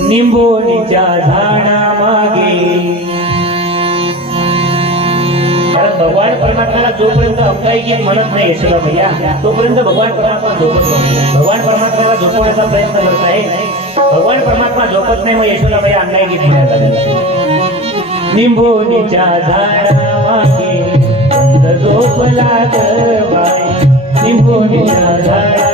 निंबोनीच्या झाडा मागे कारण भगवान परमात्माला जोपर्यंत अवकाळी गीत म्हणत नाही यशोदा भैया तोपर्यंत भगवान परमात्मा झोपत नाही. भगवान परमात्माला झोपवण्याचा प्रयत्न करत आहे भगवान परमात्मा झोपत नाही मग यशोदा भैया अंगाई गीत निंबोनीच्या झाडा मागे झोपला बाई निंबोनीच्या झाडा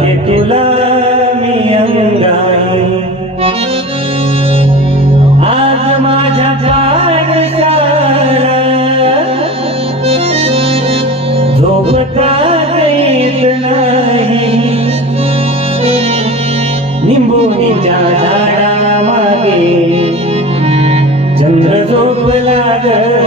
भाग्य तुला मी अंगाई. आज माझ्या पारसाला झोपता नाही. झाडामागे चंद्र झोप लागत